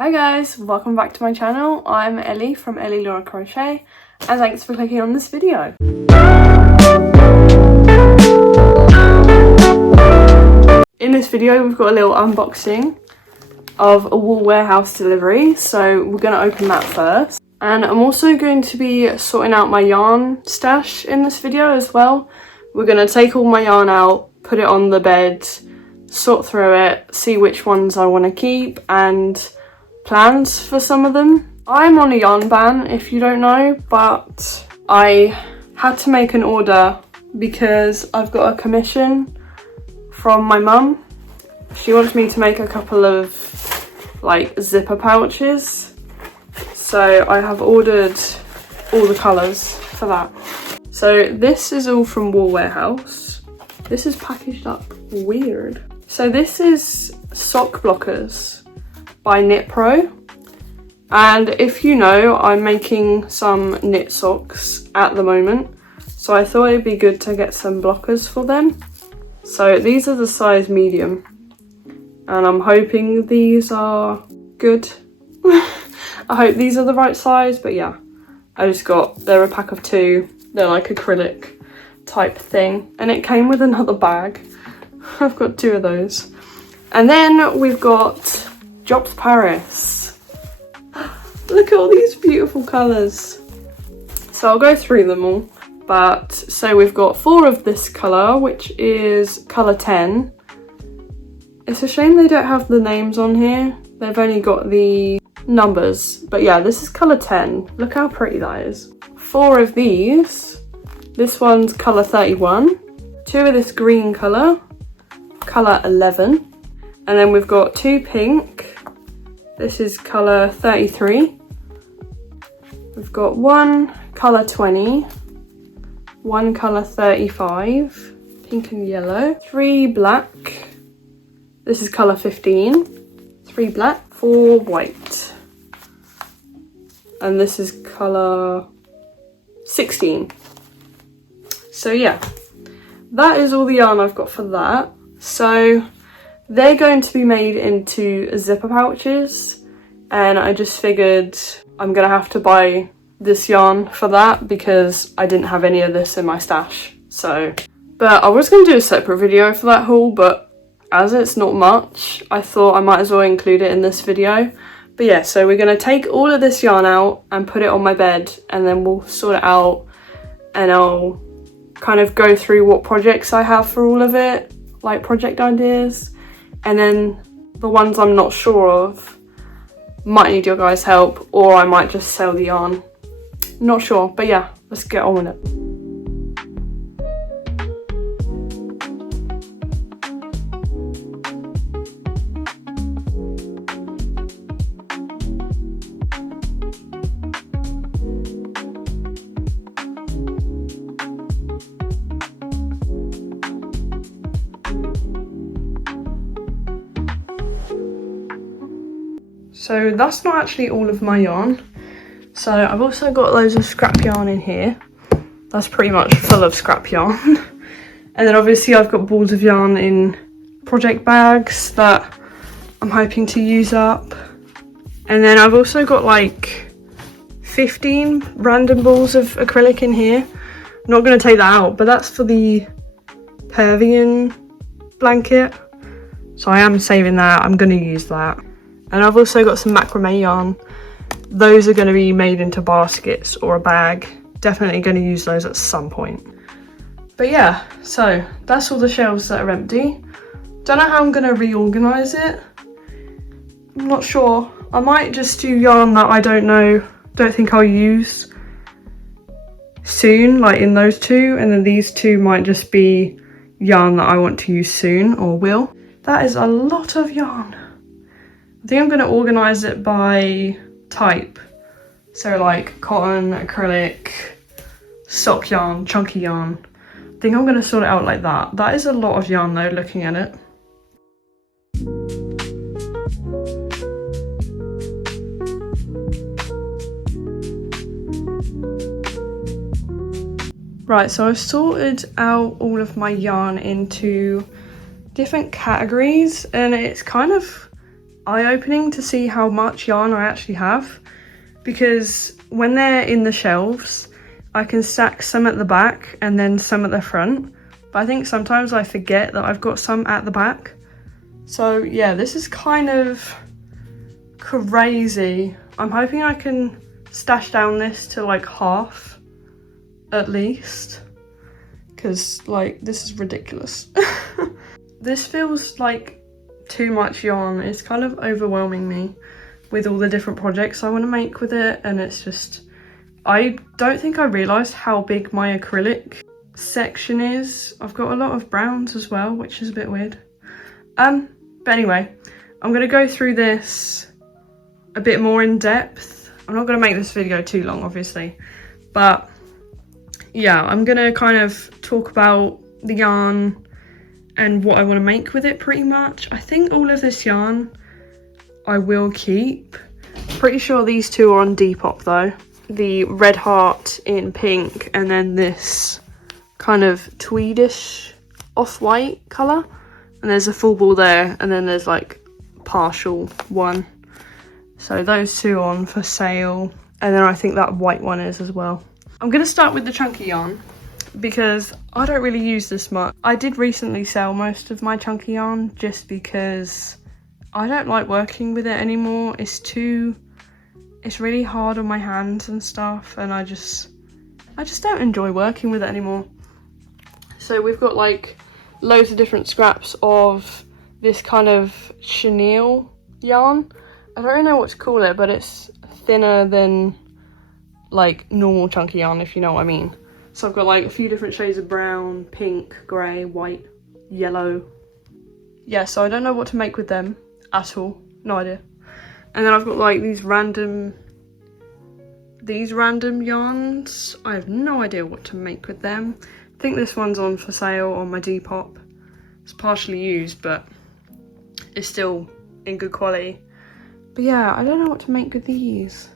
Hi guys, welcome back to my channel. I'm Ellie from Ellielauracrochet and thanks for clicking on this video. In this video we've got a little unboxing of a wool warehouse delivery, so we're going to open that first. And I'm also going to be sorting out my yarn stash in this video as well. We're going to take all my yarn out, put it on the bed, sort through it, see which ones I want to keep and plans for some of them. I'm on a yarn ban if you don't know, but I had to make an order because I've got a commission from my mum. She wants me to make a couple of like zipper pouches, so I have ordered all the colours for that. So this is all from Wool Warehouse. This is packaged up weird. So this is sock blockers by Knit Pro, and if you know, I'm making some knit socks at the moment, so I thought it'd be good to get some blockers for them. So these are the size medium and I'm hoping these are good. I hope these are the right size, but yeah, they're a pack of 2. They're like acrylic type thing, and it came with another bag. I've got 2 of those. And then we've got Drops Paris. Look at all these beautiful colours. So I'll go through them all. But so we've got 4 of this colour, which is colour 10. It's a shame they don't have the names on here. They've only got the numbers. But yeah, this is colour 10. Look how pretty that is. 4 of these. This one's colour 31. 2 of this green colour, colour 11. And then we've got 2 pink. This is colour 33. We've got 1 colour 20. 1 colour 35. Pink and yellow. 3 black. This is colour 15. 3 black. 4 white. And this is colour 16. So yeah, that is all the yarn I've got for that. So they're going to be made into zipper pouches, and I just figured I'm gonna have to buy this yarn for that because I didn't have any of this in my stash. So, but I was gonna do a separate video for that haul, but as it's not much, I thought I might as well include it in this video. But yeah, so we're gonna take all of this yarn out and put it on my bed, and then we'll sort it out, and I'll kind of go through what projects I have for all of it, like project ideas, and then the ones I'm not sure of might need your guys' help, or I might just sell the yarn. Not sure, but yeah, let's get on with it. So that's not actually all of my yarn. So I've also got loads of scrap yarn in here. That's pretty much full of scrap yarn. And then obviously I've got balls of yarn in project bags that I'm hoping to use up. And then I've also got like 15 random balls of acrylic in here. I'm not going to take that out, but that's for the Pervian blanket. So I am saving that. I'm going to use that. And I've also got some macrame yarn. Those are going to be made into baskets or a bag. Definitely going to use those at some point. But yeah, so that's all the shelves that are empty. Don't know how I'm going to reorganise it. I'm not sure. I might just do yarn that I don't think I'll use soon, like in those 2. And then these 2 might just be yarn that I want to use soon, or will. That is a lot of yarn. I think I'm going to organise it by type. So like cotton, acrylic, sock yarn, chunky yarn. I think I'm going to sort it out like that. That is a lot of yarn though, looking at it. Right, so I've sorted out all of my yarn into different categories, and it's kind of eye-opening to see how much yarn I actually have, because when they're in the shelves I can stack some at the back and then some at the front, but I think sometimes I forget that I've got some at the back. So yeah, this is kind of crazy. I'm hoping I can stash down this to like half at least, because like this is ridiculous. This feels like too much yarn. It's kind of overwhelming me with all the different projects I want to make with it, and it's just, I don't think I realised how big my acrylic section is. I've got a lot of browns as well, which is a bit weird. But anyway, I'm going to go through this a bit more in depth. I'm not going to make this video too long, obviously, but yeah, I'm going to kind of talk about the yarn and what I want to make with it pretty much. I think all of this yarn I will keep. Pretty sure these two are on Depop though. The red heart in pink and then this kind of tweedish off-white colour. And there's a full ball there and then there's like partial one. So those two are on for sale. And then I think that white one is as well. I'm going to start with the chunky yarn because I don't really use this much. I did recently sell most of my chunky yarn just because I don't like working with it anymore. It's really hard on my hands and stuff, and I just don't enjoy working with it anymore. So we've got like loads of different scraps of this kind of chenille yarn. I don't really know what to call it, but it's thinner than like normal chunky yarn, if you know what I mean. So I've got like a few different shades of brown, pink, grey, white, yellow. Yeah, so I don't know what to make with them at all, no idea. And then I've got like these random yarns. I have no idea what to make with them. I think this one's on for sale on my Depop. It's partially used, but it's still in good quality. But yeah, I don't know what to make with these.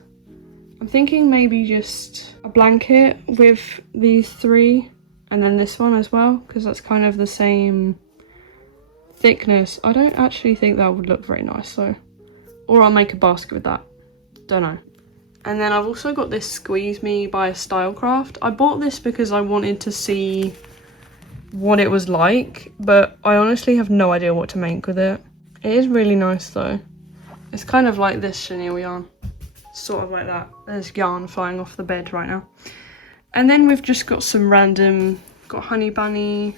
I'm thinking maybe just a blanket with these three and then this one as well, because that's kind of the same thickness. I don't actually think that would look very nice though. Or I'll make a basket with that. Don't know. And then I've also got this Squeeze Me by Stylecraft. I bought this because I wanted to see what it was like, but I honestly have no idea what to make with it. It is really nice though. It's kind of like this chenille yarn. Sort of like that. There's yarn flying off the bed right now. And then we've just got some random, got Honey Bunny,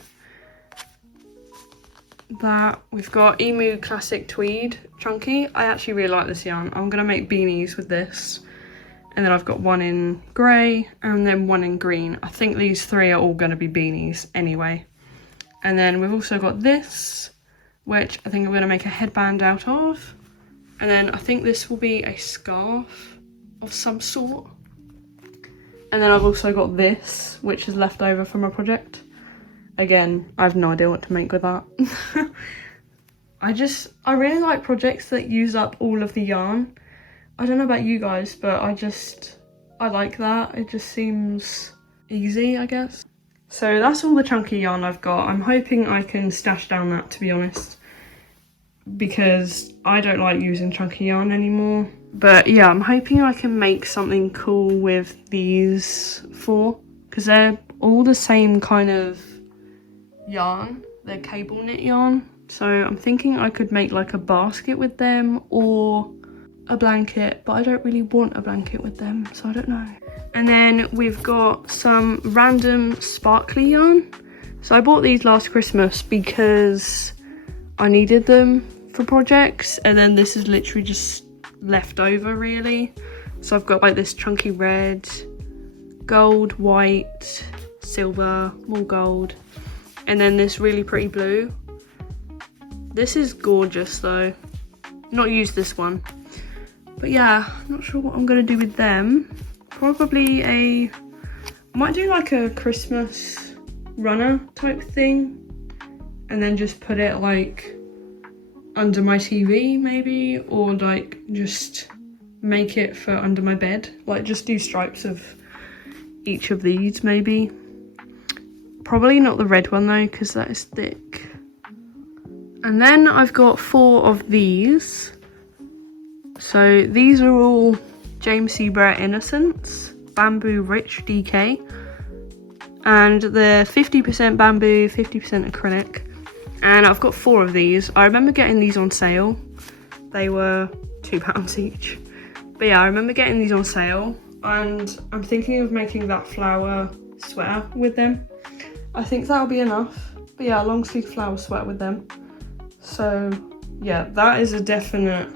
that. We've got Emu Classic Tweed Chunky. I actually really like this yarn. I'm going to make beanies with this. And then I've got one in grey and then one in green. I think these three are all going to be beanies anyway. And then we've also got this, which I think I'm going to make a headband out of. And then I think this will be a scarf of some sort. And then I've also got this, which is left over from a project. Again, I have no idea what to make with that. I really like projects that use up all of the yarn. I don't know about you guys, but I like that. It just seems easy, I guess. So that's all the chunky yarn I've got. I'm hoping I can stash down that, to be honest, because I don't like using chunky yarn anymore. But yeah, I'm hoping I can make something cool with these four, because they're all the same kind of yarn. They're cable knit yarn. So I'm thinking I could make like a basket with them or a blanket, but I don't really want a blanket with them, so I don't know. And then we've got some random sparkly yarn. So I bought these last Christmas because I needed them for projects, and then this is literally just left over really. So I've got like this chunky red, gold, white, silver, more gold, and then this really pretty blue. This is gorgeous though. Not used this one, but yeah, not sure what I'm gonna do with them. Probably I might do like a Christmas runner type thing, and then just put it like under my TV maybe, or like just make it for under my bed, like just do stripes of each of these maybe. Probably not the red one though, because that is thick. And then I've got 4 of these. So these are all James C. Barrett Innocence, Bamboo Rich DK. And they're 50% bamboo, 50% acrylic. And I've got 4 of these. I remember getting these on sale. They were £2 each. But yeah, I remember getting these on sale. And I'm thinking of making that flower sweater with them. I think that'll be enough. But yeah, a long sleeve flower sweater with them. So yeah, that is a definite.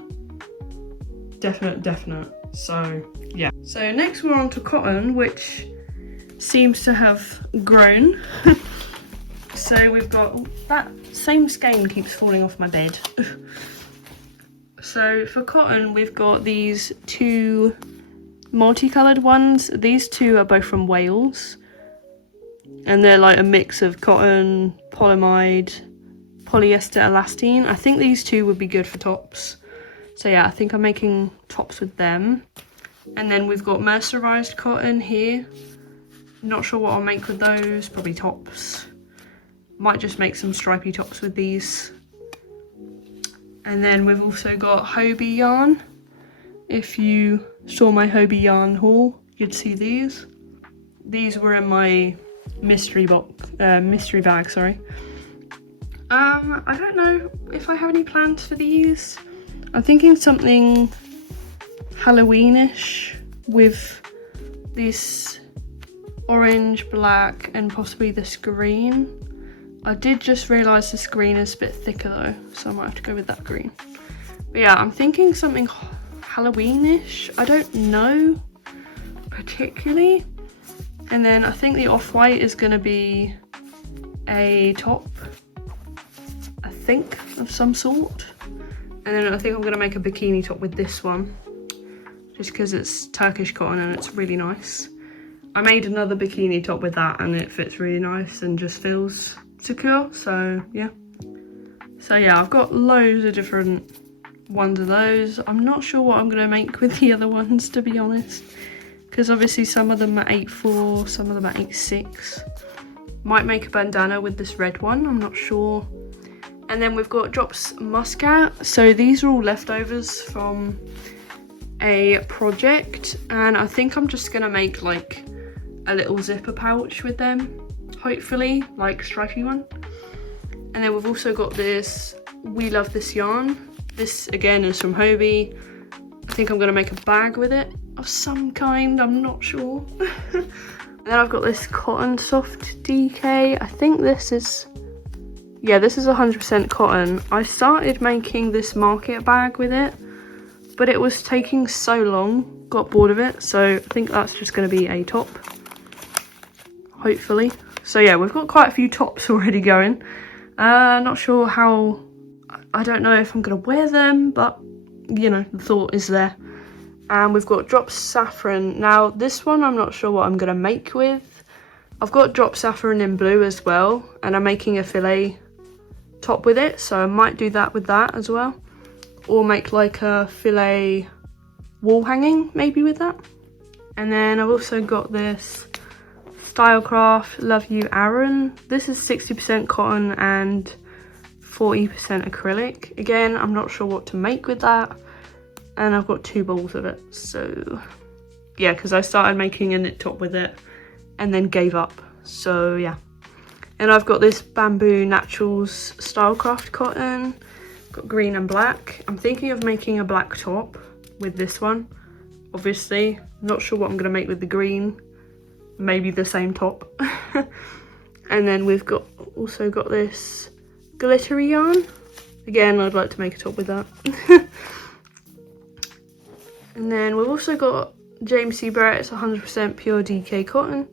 So yeah. So next we're on to cotton, which seems to have grown. So we've got that same skein keeps falling off my bed. So for cotton, we've got these 2 multicolored ones. These 2 are both from Wales, and they're like a mix of cotton, polyamide, polyester elastane. I think these 2 would be good for tops. So yeah, I think I'm making tops with them. And then we've got mercerized cotton here. Not sure what I'll make with those, probably tops. Might just make some stripy tops with these. And then we've also got Hobie yarn. If you saw my Hobie yarn haul, you'd see these. These were in my mystery bag, sorry. I don't know if I have any plans for these. I'm thinking something Halloweenish with this orange, black, and possibly this green. I did just realise this green is a bit thicker though, so I might have to go with that green. But yeah, I'm thinking something Halloweenish. I don't know particularly. And then I think the off-white is going to be a top, I think, of some sort. And then I think I'm going to make a bikini top with this one, just because it's Turkish cotton and it's really nice. I made another bikini top with that and it fits really nice and just feels secure, so yeah. So yeah, I've got loads of different ones of those. I'm not sure what I'm going to make with the other ones, to be honest, because obviously some of them are 8/4, some of them are 8/6. Might make a bandana with this red one, I'm not sure. And then we've got Drops Muscat. So these are all leftovers from a project, and I think I'm just gonna make like a little zipper pouch with them, hopefully, like stripy one. And then we've also got this We Love This yarn. This again is from Hobie. I think I'm gonna make a bag with it of some kind, I'm not sure. And then I've got this Cotton Soft DK. I think this is, yeah, this is 100% cotton. I started making this market bag with it, but it was taking so long, got bored of it, so I think that's just going to be a top, hopefully. So yeah, we've got quite a few tops already going. Not sure how, I don't know if I'm going to wear them, but you know, the thought is there. And we've got Drop Saffron. Now this one I'm not sure what I'm going to make with. I've got Drop Saffron in blue as well, and I'm making a filet top with it, so I might do that with that as well, or make like a filet wall hanging maybe with that. And then I've also got this Stylecraft Love You Aaron. This is 60% cotton and 40% acrylic. Again, I'm not sure what to make with that, and I've got 2 balls of it, so yeah, because I started making a knit top with it and then gave up, so yeah. And I've got this Bamboo Naturals Stylecraft cotton, got green and black. I'm thinking of making a black top with this one, obviously. Not sure what I'm going to make with the green, maybe the same top. And then we've got also got this glittery yarn. Again, I'd like to make a top with that. And then we've also got James C. Barrett's 100% pure DK cotton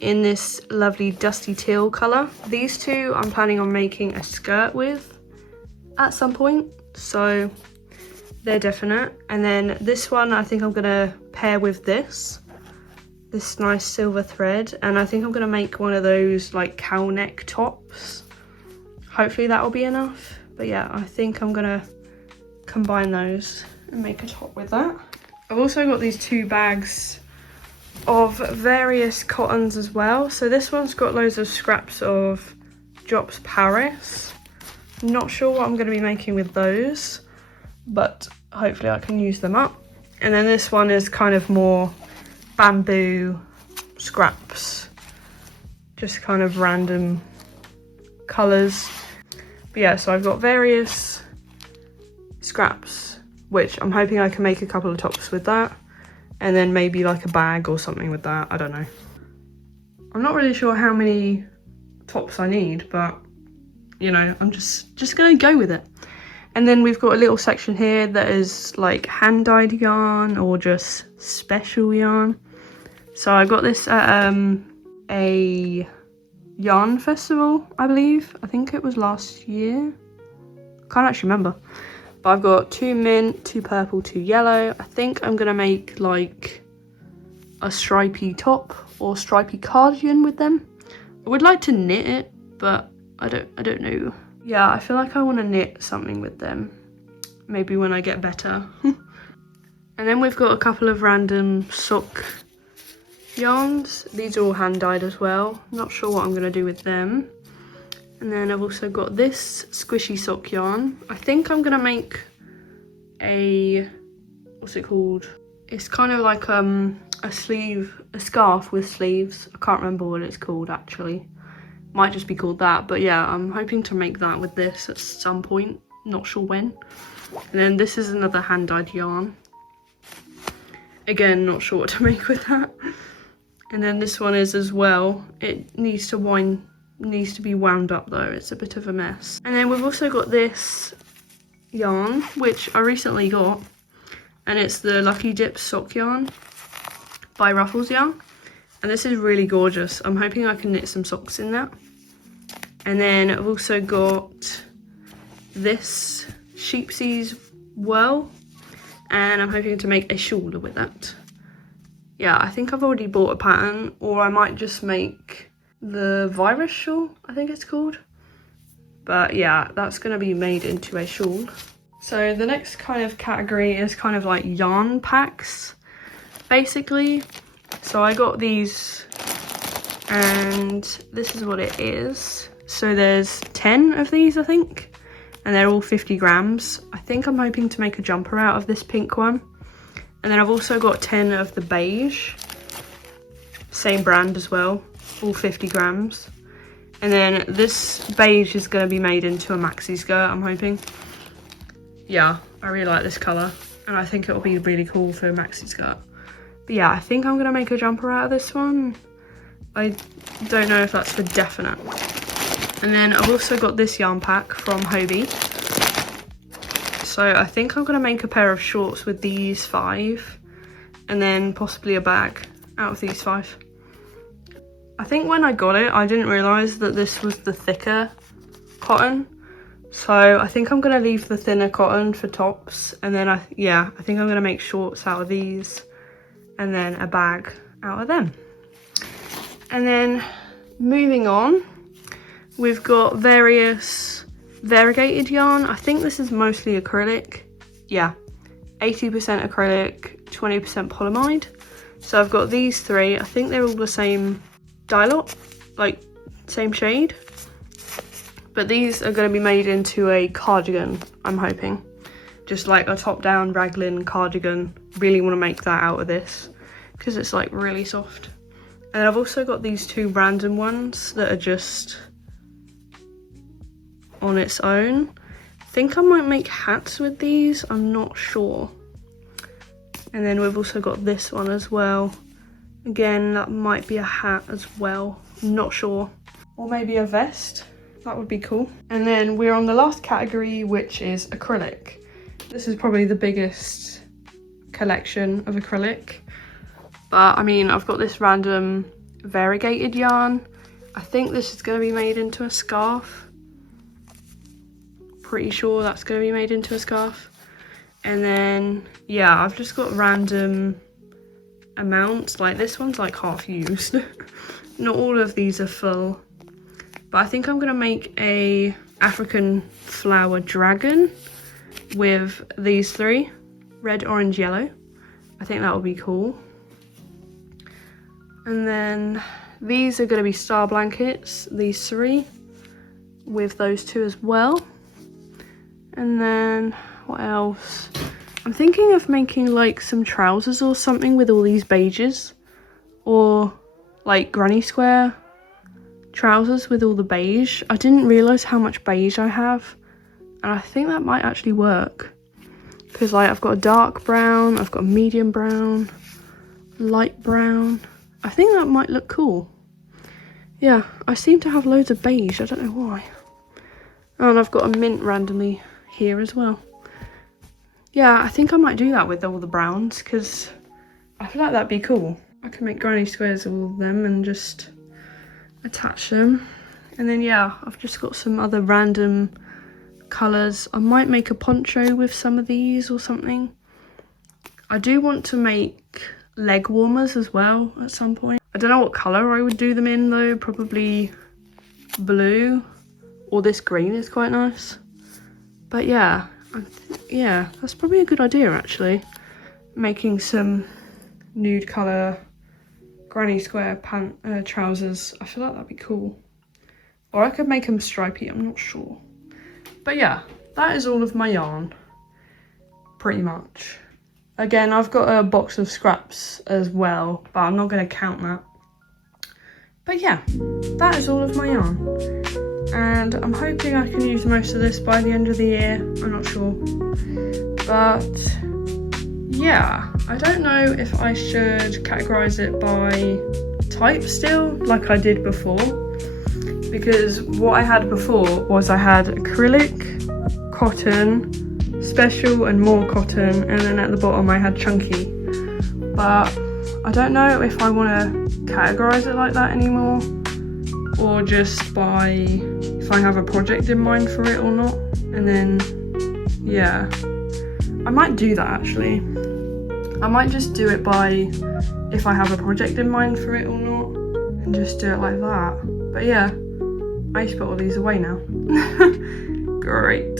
in this lovely dusty teal colour. These 2 I'm planning on making a skirt with at some point, so they're definite. And then this one I think I'm going to pair with this nice silver thread, and I think I'm going to make one of those like cowl neck tops. Hopefully that will be enough, but yeah, I think I'm going to combine those and make a top with that. I've also got these 2 bags of various cottons as well. So this one's got loads of scraps of Drops Paris. Not sure what I'm going to be making with those, but hopefully I can use them up. And then this one is kind of more bamboo scraps, just kind of random colours. But yeah, so I've got various scraps, which I'm hoping I can make a couple of tops with that, and then maybe like a bag or something with that. I don't know. I'm not really sure how many tops I need, but you know, I'm just gonna go with it. And then we've got a little section here that is like hand-dyed yarn or just special yarn. So I got this at a yarn festival, I believe. I think it was last year. Can't actually remember. But I've got 2 mint, 2 purple, 2 yellow. I think I'm gonna make like a stripy top or stripy cardigan with them. I would like to knit it, but I don't know. Yeah, I feel like I want to knit something with them. Maybe when I get better. And then we've got a couple of random sock yarns. These are all hand dyed as well. Not sure what I'm going to do with them. And then I've also got this squishy sock yarn. I think I'm going to make a, what's it called? It's kind of like a scarf with sleeves. I can't remember what it's called actually. Might just be called that, but yeah, I'm hoping to make that with this at some point. Not sure when. And then this is another hand-dyed yarn. Again, not sure what to make with that. And then this one is as well. It needs to be wound up though. It's a bit of a mess. And then we've also got this yarn, which I recently got, and it's the Lucky Dip sock yarn by Ruffles Yarn. And this is really gorgeous. I'm hoping I can knit some socks in that. And then I've also got this Sheepsies Whirl, and I'm hoping to make a shawl with that. Yeah, I think I've already bought a pattern, or I might just make the virus shawl, I think it's called. But yeah, that's gonna be made into a shawl. So the next kind of category is kind of like yarn packs, basically. So I got these, and this is what it is. So there's 10 of these, I think, and they're all 50 grams. I think I'm hoping to make a jumper out of this pink one. And then I've also got 10 of the beige, same brand as well, all 50 grams. And then this beige is going to be made into a maxi skirt, I'm hoping. Yeah, I really like this colour, and I think it'll be really cool for a maxi skirt. But yeah, I think I'm going to make a jumper out of this one. I don't know if that's for definite. And then I've also got this yarn pack from Hobie. So I think I'm going to make a pair of shorts with these 5. And then possibly a bag out of these 5. I think when I got it, I didn't realise that this was the thicker cotton. So I think I'm going to leave the thinner cotton for tops. And then I think I'm going to make shorts out of these. And then a bag out of them. And then moving on, we've got various variegated yarn. I think this is mostly acrylic. Yeah, 80% acrylic, 20% polyamide. So I've got these 3. I think they're all the same dye lot, like same shade. But these are going to be made into a cardigan, I'm hoping. Just like a top-down raglan cardigan. Really want to make that out of this because it's like really soft. And I've also got these 2 random ones that are just on its own. I think I might make hats with these, I'm not sure. And then we've also got this one as well. Again, that might be a hat as well, I'm not sure. Or maybe a vest, that would be cool. And then we're on the last category, which is acrylic. This is probably the biggest collection of acrylic. But I mean, I've got this random variegated yarn. I think this is going to be made into a scarf. Pretty sure that's going to be made into a scarf. And then, yeah, I've just got random amounts. Like this one's like half used. Not all of these are full. But I think I'm going to make a African flower dragon with these 3. Red, orange, yellow. I think that would be cool. And then these are going to be star blankets, these 3, with those 2 as well. And then what else? I'm thinking of making like some trousers or something with all these beiges, or like granny square trousers with all the beige. I didn't realise how much beige I have, and I think that might actually work, because like I've got a dark brown, I've got a medium brown, light brown. I think that might look cool. Yeah, I seem to have loads of beige, I don't know why. And I've got a mint randomly here as well. Yeah, I think I might do that with all the browns, because I feel like that'd be cool. I can make granny squares of all of them and just attach them. And then yeah, I've just got some other random colours. I might make a poncho with some of these or something. I do want to make leg warmers as well at some point. I don't know what colour I would do them in though, probably blue, or this green is quite nice. But yeah, yeah, that's probably a good idea actually. Making some nude colour granny square trousers. I feel like that'd be cool. Or I could make them stripy, I'm not sure. But yeah, that is all of my yarn, pretty much. Again, I've got a box of scraps as well, but I'm not going to count that. But yeah, that is all of my yarn. And I'm hoping I can use most of this by the end of the year. I'm not sure. But yeah, I don't know if I should categorise it by type still, like I did before. Because what I had before was I had acrylic, cotton, special and more cotton, and then at the bottom I had chunky. But I don't know if I want to categorise it like that anymore, or just by if I have a project in mind for it or not. And then yeah, I might do that actually. I might just do it by if I have a project in mind for it or not, and just do it like that. But yeah, I need to put all these away now. Great.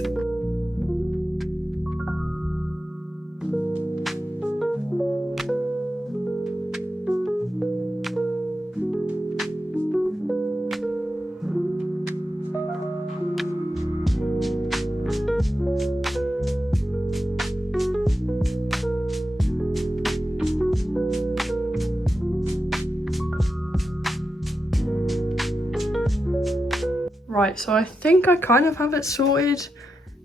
Right, so I think I kind of have it sorted.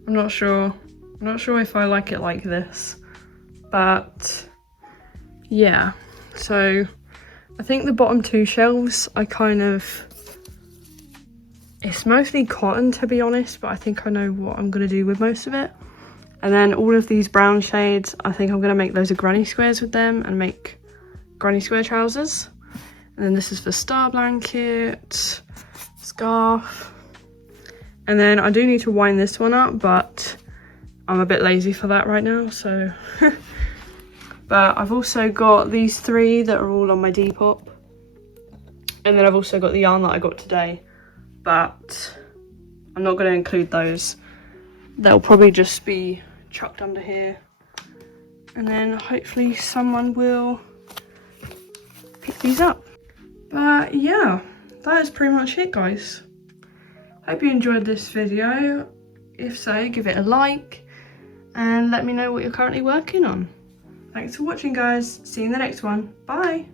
I'm not sure. I'm not sure if I like it like this. But yeah, so I think the bottom two shelves I kind of, it's mostly cotton to be honest, but I think I know what I'm going to do with most of it. And then all of these brown shades, I think I'm going to make loads of granny squares with them and make granny square trousers. And then this is the star blanket, scarf. And then I do need to wind this one up, but I'm a bit lazy for that right now, so. But I've also got these three that are all on my Depop. And then I've also got the yarn that I got today, but I'm not going to include those. They'll probably just be chucked under here. And then hopefully someone will pick these up. But yeah, that is pretty much it, guys. Hope you enjoyed this video. If so, give it a like and let me know what you're currently working on. Thanks for watching, guys. See you in the next one. Bye.